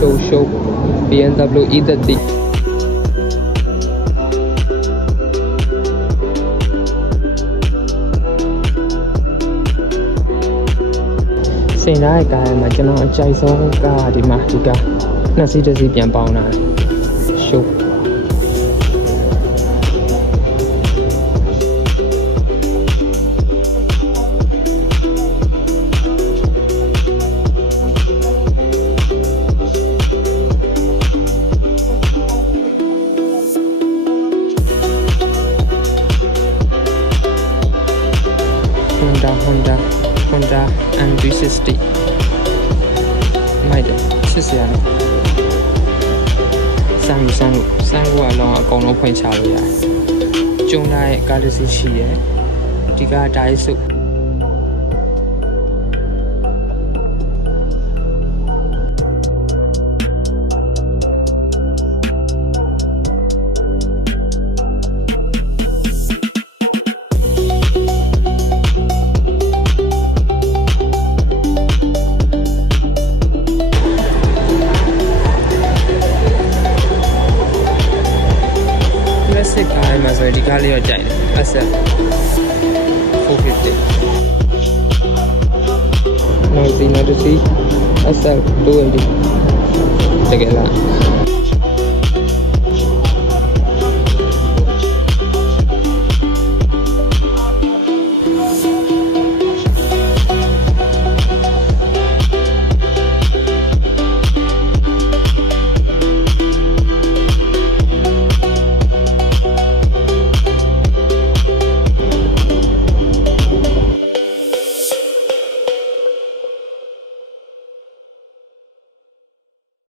show BMW E30 စိန်တိုင်းကားမှာကျွန်တော်အကြိုက်ဆုံးကားဒီမှာဒီကားနှစ်စီးတစ်စီးပြန်ပေါင်းတာ show Honda N360 မိုက်တယ်စစ်စရာနဲ့စမ်းလို့အလုံးအကုန်လုံးဖွင့်ချလို့ရတယ်ကျုံလာရဲ့ကားတစ်စီးရှိရဲ့ဒီကားဒိုင်းစု စစ်ကားမှာဆိုရင်ဒီကားလေးတော့ကြိုက်တယ် SL 450နောက်တစ်စီး SL 280တကယ်လား